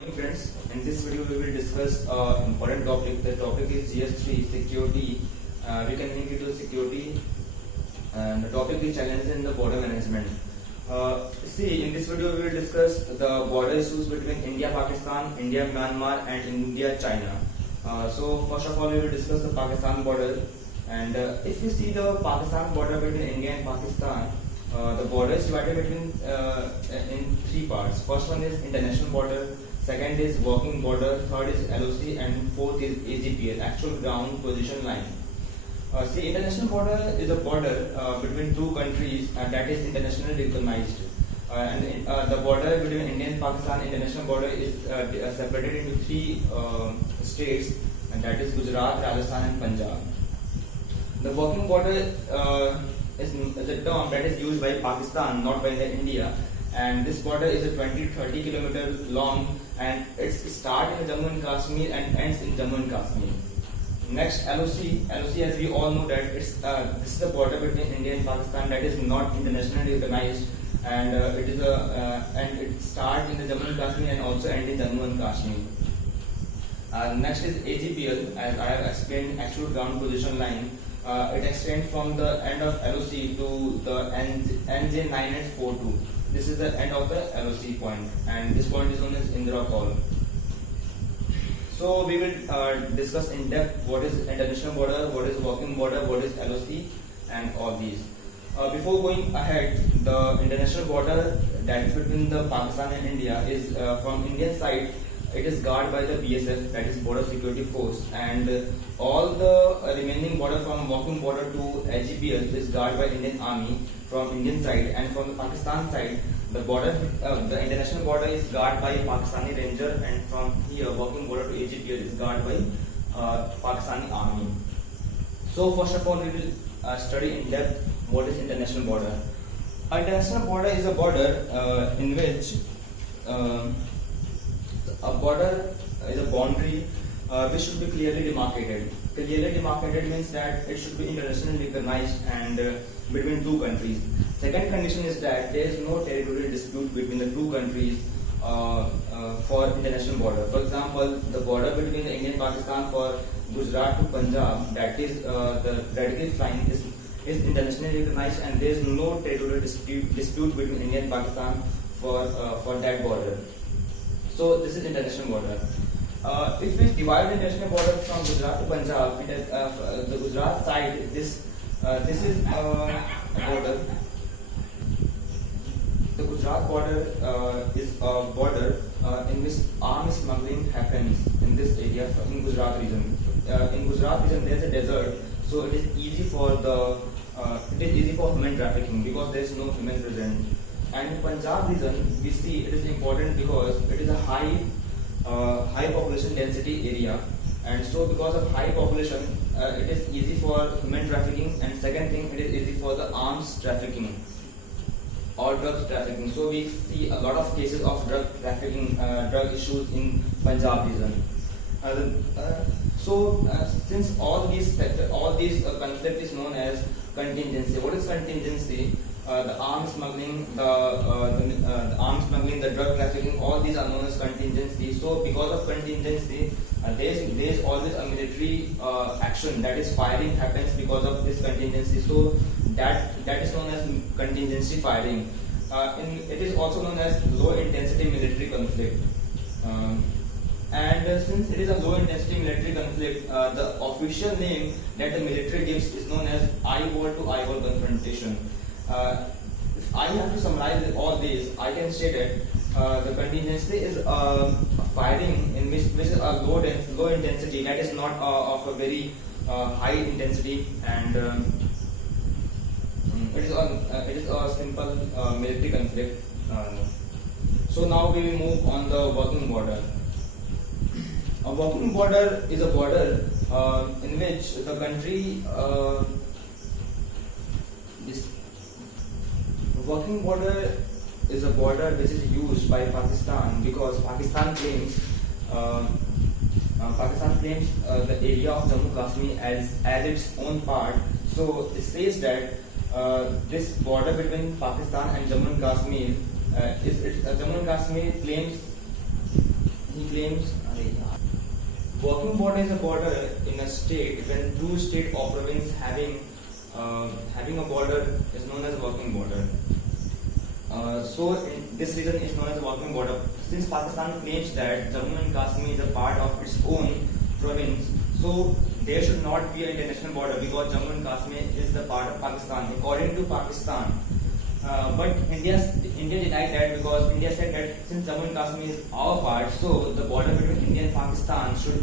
Hey friends, in this video we will discuss important topic. The topic is GS3 security. We can link it to security, and the topic is challenges in the border management. See, in this video we will discuss the border issues between India, Pakistan, India, Myanmar, and India, China. So first of all, we will discuss the Pakistan border. And if you see the Pakistan border between India and Pakistan, the border is divided between in three parts. First one is international border. Second is working border, third is LOC, and fourth is AGPL, actual ground position line. See, international border is a border between two countries that is internationally recognized. The border between India and Pakistan, international border, is separated into three states, and that is Gujarat, Rajasthan, and Punjab. The working border is a term that is used by Pakistan, not by India. And this border is a 20-30 kilometer long, and it starts in Jammu and Kashmir and ends in Jammu and Kashmir. Next, LOC, as we all know that this is a border between India and Pakistan that is not internationally recognized, and it starts in the Jammu and Kashmir and also ends in Jammu and Kashmir. Next is AGPL, as I have explained, actual ground position line. It extends from the end of LOC to the NJ9842. This is the end of the LOC point, and this point is known as Indira Call. So we will discuss in depth what is international border, what is working border, what is LOC, and all these. Before going ahead, the international border that is between the Pakistan and India is from Indian side. It is guarded by the BSF, that is Border Security Force, and all the remaining border from working border to AGPL is guarded by Indian Army from Indian side, and from the Pakistan side, the the international border is guarded by Pakistani Ranger, and from here working border to AGPL is guarded by Pakistani Army. So first of all, we will study in depth what is international border. International border is a border in which a border is a boundary which should be clearly demarcated. Clearly demarcated means that it should be internationally recognized and between two countries. Second condition is that there is no territorial dispute between the two countries for international border. For example, the border between the India and Pakistan for Gujarat to Punjab, that is the red cliff line, is internationally recognized, and there is no territorial dispute between India and Pakistan for that border. So this is international border. If we divide the international border from Gujarat to Punjab, the Gujarat side, this is a border. The Gujarat border is a border in which arms smuggling happens in this area in Gujarat region. In Gujarat region, there is a desert, so it is easy for human trafficking because there is no human present. And in Punjab region, we see it is important because it is a high population density area, and so because of high population, it is easy for human trafficking, and second thing, it is easy for the arms trafficking or drug trafficking. So we see a lot of cases of drug trafficking, drug issues in Punjab region. Since all these conflict is known as contingency. What is contingency? The arms smuggling, the drug trafficking, all these are known as contingency. So because of contingency, there is always a military action, that is firing happens because of this contingency. So that is known as contingency firing. It is also known as low intensity military conflict. Since it is a low intensity military conflict, the official name that the military gives is known as eyeball to eyeball confrontation. If I have to summarize all these, I can say that the contingency is firing in which is a low intensity, that is not of a very high intensity, and it is a simple military conflict. So now we will move on the working border. A working border is a border in which the country working border is a border which is used by Pakistan because Pakistan claims the area of Jammu Kashmir as its own part. So it says that this border between Pakistan and Jammu and Kashmir Jammu and Kashmir claims he claims working border is a border in a state when two state or province having a border is known as a working border. This region is known as a working border. Since Pakistan claims that Jammu and Kashmir is a part of its own province, so there should not be an international border because Jammu and Kashmir is the part of Pakistan according to Pakistan. But India denied that because India said that since Jammu and Kashmir is our part, so the border between India and Pakistan should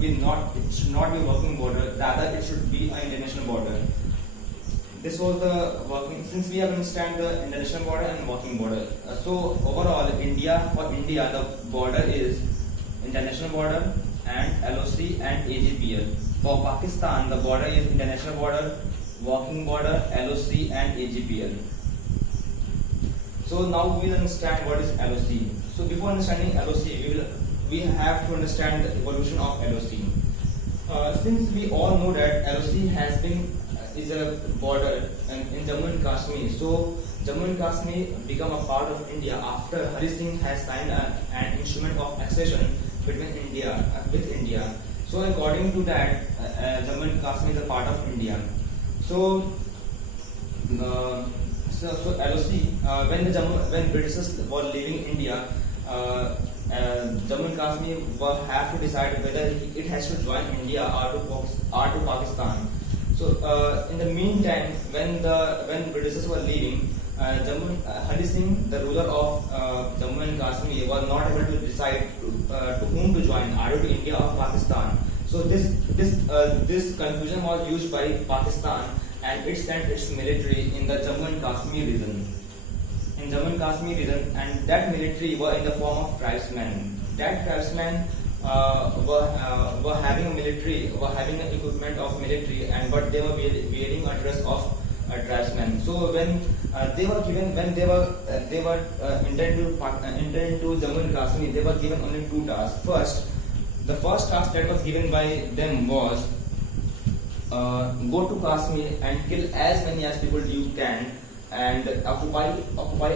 not be a working border. Rather, it should be an international border. This was the working. Since we have understand the international border and working border. So overall, for India, the border is international border and LOC and AGPL. For Pakistan, the border is international border, working border, LOC and AGPL. So now we will understand what is LOC. So before understanding LOC, we have to understand the evolution of LOC. Since we all know that LOC is a border in Jammu and Kashmir. So Jammu and Kashmir become a part of India after Hari Singh has signed an instrument of accession with India. So according to that, Jammu and Kashmir is a part of India. So LOC, when Britishers were leaving India, Jammu and Kashmir have to decide whether it has to join India or to Pakistan. So in the meantime, when Britishers were leaving, Hari Singh, the ruler of Jammu and Kashmir, was not able to decide to whom to join, either to India or Pakistan. So this confusion was used by Pakistan, and it sent its military in the Jammu and Kashmir region. And that military were in the form of tribesmen. That tribesmen were having an equipment of military, but they were wearing a dress of tribesmen. So when they were entered into Jammu and Kashmir, they were given only two tasks. The first task that was given by them was go to Kashmir and kill as many as people you can, and occupy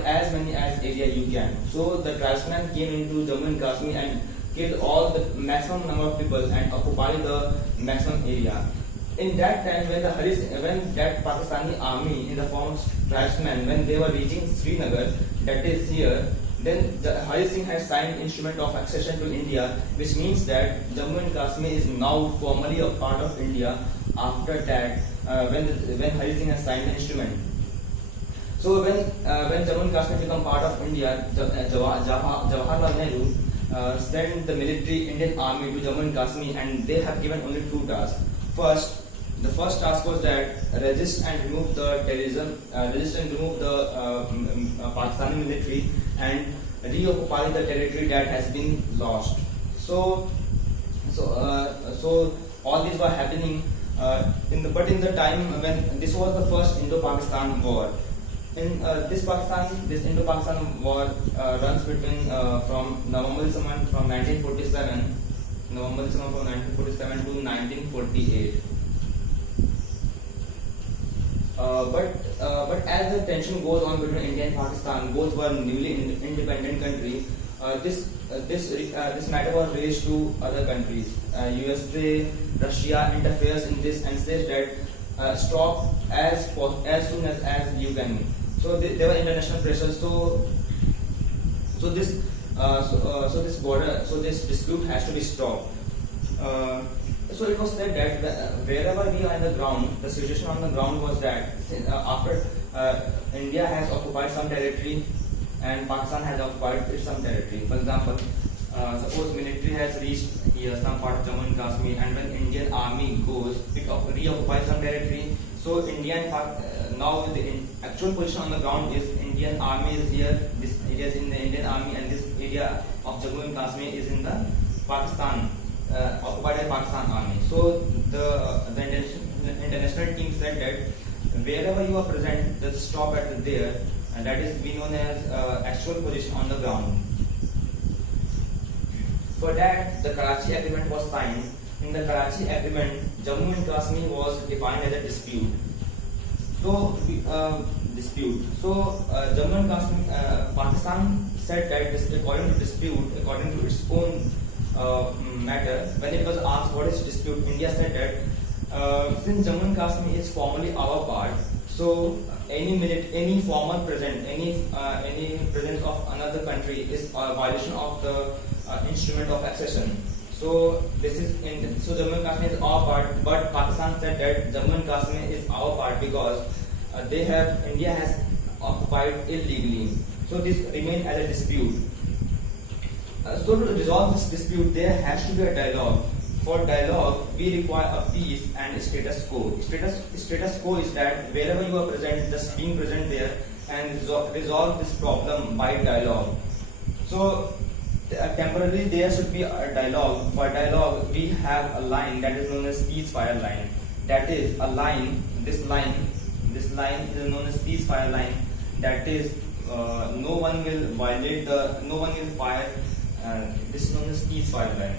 as many as area you can. So the tribesmen came into Jammu and Kashmir and killed all the maximum number of people and occupied the maximum area. In that time, when that Pakistani army in the form of tribesmen, when they were reaching Srinagar, that is here, then Hari Singh has signed instrument of accession to India, which means that Jammu and Kashmir is now formally a part of India. After that, when Hari Singh has signed the instrument. So when Jammu and Kashmir become part of India, Jawaharlal Nehru sent the military Indian army to Jammu and Kashmir, and they have given only two tasks. The first task was that resist and remove the Pakistani military and reoccupy the territory that has been lost. So all these were happening in the time when this was the first Indo-Pakistan war. In this Indo-Pakistan war runs between from November from 1947 to 1948. But as the tension goes on between India and Pakistan, both were newly independent country. This matter was raised to other countries. USA, Russia interferes in this and says that stop as soon as you can. So there were international pressures. So this dispute has to be stopped. So it was said that wherever we are on the ground, the situation on the ground was that after India has occupied some territory and Pakistan has occupied some territory. For example, suppose military has reached here some part of Jammu and Kashmir, and when Indian army goes, it reoccupies some territory. So now the actual position on the ground is Indian army is here. This area is in the Indian army, and this area of Jammu and Kashmir is in the Pakistan. Occupied by Pakistan army. So the international team said that wherever you are present, just stop at there, and that is known as actual position on the ground. For that, the Karachi Agreement was signed. In the Karachi Agreement, Jammu and Kashmir was defined as a dispute. So Jammu and Kashmir, Pakistan said that according to its own matter. When it was asked what is dispute, India said that since Jammu and Kashmir is formally our part, so any formal presence, any presence of another country is a violation of the instrument of accession. So so Jammu and Kashmir is our part, but Pakistan said that Jammu and Kashmir is our part because India has occupied illegally. So this remains as a dispute. So to resolve this dispute, there has to be a dialogue. For dialogue, we require a peace and status quo. Status quo is that wherever you are present, just being present there and resolve this problem by dialogue. So temporarily there should be a dialogue. For dialogue, we have a line that is known as ceasefire line. That is a line. This line is known as ceasefire line. That is no one will fire. This is known as ceasefire line.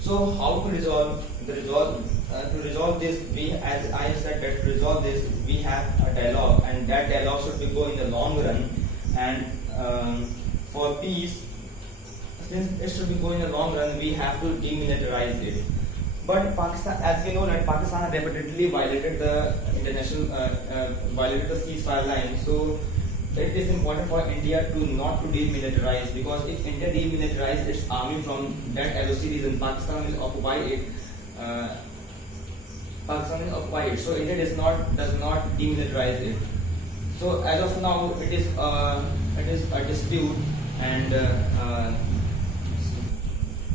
So how to resolve this? We, as I said, that to resolve this we have a dialogue, and that dialogue should be go in the long run. And for peace, since it should be go in the long run, we have to demilitarize it. But Pakistan, as we know, that Pakistan has repeatedly violated the violated the ceasefire line. So it is important for India to not to demilitarize, because if India demilitarizes its army from that LOC region, Pakistan will occupy it. So India does not demilitarize it. So as of now, it is a dispute, and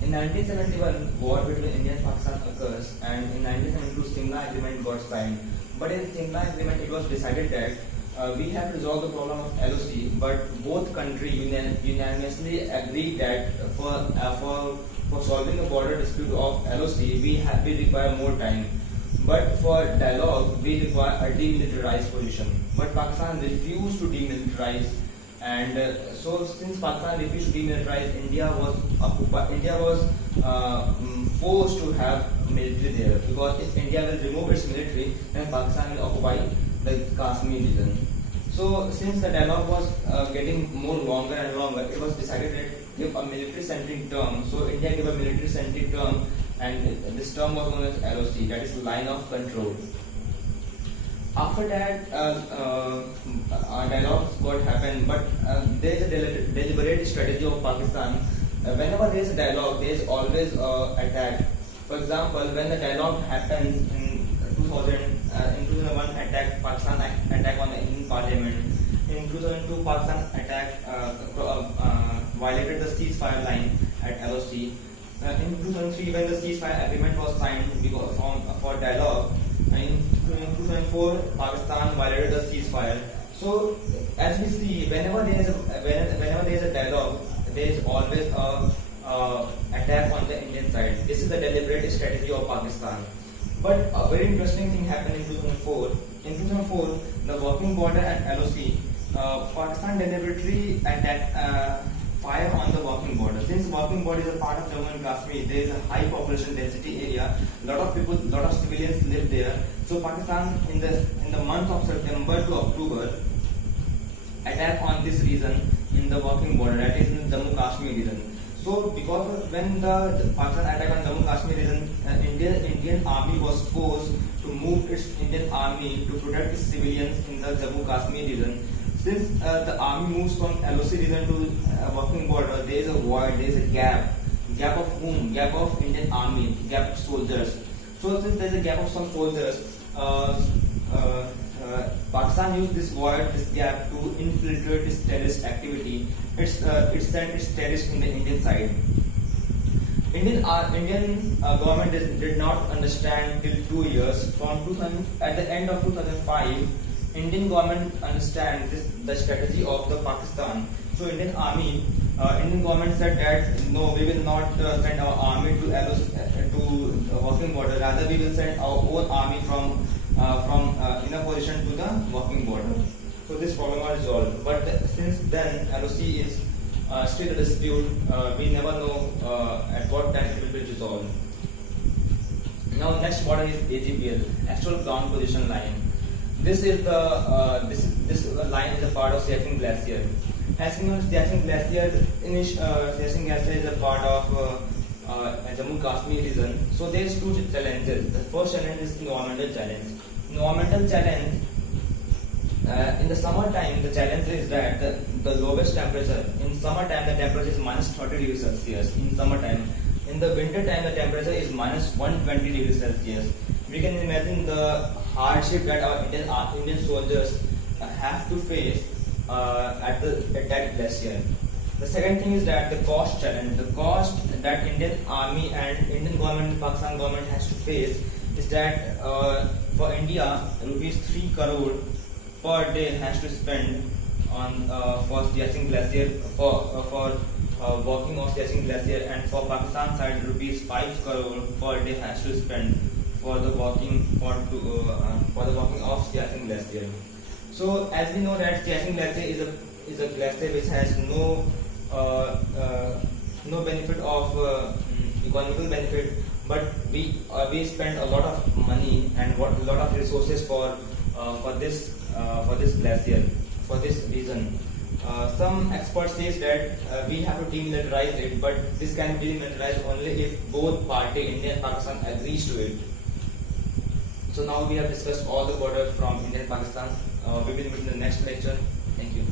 in 1971, war between India and Pakistan occurs, and in 1972, Simla Agreement got signed. But in Simla Agreement, it was decided that we have resolved the problem of LOC, but both countries unanimously agreed that for solving the border dispute of LOC, we require more time. But for dialogue, we require a demilitarized position. But Pakistan refused to demilitarize, and so since Pakistan refused to demilitarize, India was forced to have military there, because if India will remove its military, then Pakistan will occupy the Kashmir region. So since the dialogue was getting more longer and longer, it was decided that give a military-centric term. So India gave a military-centric term, and this term was known as LOC, that is line of control. After that, dialogues got happened, but there is a deliberate strategy of Pakistan. Whenever there is a dialogue, there is always attack. For example, when the dialogue happens in 2001, Pakistan attack on the Indian Parliament. In 2002, Pakistan violated the ceasefire line at LOC. In 2003, when the ceasefire agreement was signed for dialogue, in 2004, Pakistan violated the ceasefire. So, as we see, whenever there is a dialogue, there is always a attack on the Indian side. This is the deliberate strategy of Pakistan. But a very interesting thing happened in 2004. In 2004, the working border at LOC, Pakistan deliberately attacked fire on the working border. Since working border is a part of Jammu and Kashmir, there is a high population density area. Lot of civilians live there. So Pakistan, in the month of September to October, attack on this region in the working border, that is in Jammu Kashmir region. So because when the Pakistan attack on Jammu Kashmir region, Indian army was forced to move its Indian army to protect its civilians in the Jammu Kashmir region. Since the army moves from LOC region to working border, there is a void, there is a gap. Gap of whom? Gap of Indian army, gap of soldiers. So since there is a gap of some soldiers, Pakistan used this void, this gap, to infiltrate its terrorist activity. It sent its terrorists in the Indian side. Indian government did not understand till 2 years. At the end of 2005, Indian government understand the strategy of the Pakistan. So Indian government said that no, we will not send our army to working border. Rather, we will send our own army from inner position to the working border. So this problem was resolved. But since then, LOC is still a dispute. We never know at what time it will be resolved. Now, next border is AGPL, actual ground position line. This line is a part of Siachen Glacier. As you know, Siachen Glacier Siachen Glacier is a part of Jammu Kashmir region. So there's two challenges. The first challenge is environmental challenge. Environmental challenge. In the summertime, the challenge is that the lowest temperature. In summertime, the temperature is minus 30 degrees Celsius. In summertime, in the winter time, the temperature is minus 120 degrees Celsius. We can imagine the hardship that our Indian soldiers have to face at that glacier. The second thing is that the cost challenge. The cost that Indian Army and Indian government, Pakistan government has to face is that for India, rupees 3 crore per day has to spend on for Siachen Glacier for walking of Siachen Glacier, and for Pakistan side rupees 5 crore per day has to spend for the walking of Siachen Glacier. So as we know that Siachen Glacier is a glacier which has no benefit of economical benefit, but we spend a lot of money and a lot of resources for this glacier, for this reason. Some experts say that we have to demilitarize it, but this can be demilitarized only if both party, India and Pakistan, agrees to it. So now we have discussed all the border from India and Pakistan. We will meet in the next lecture. Thank you.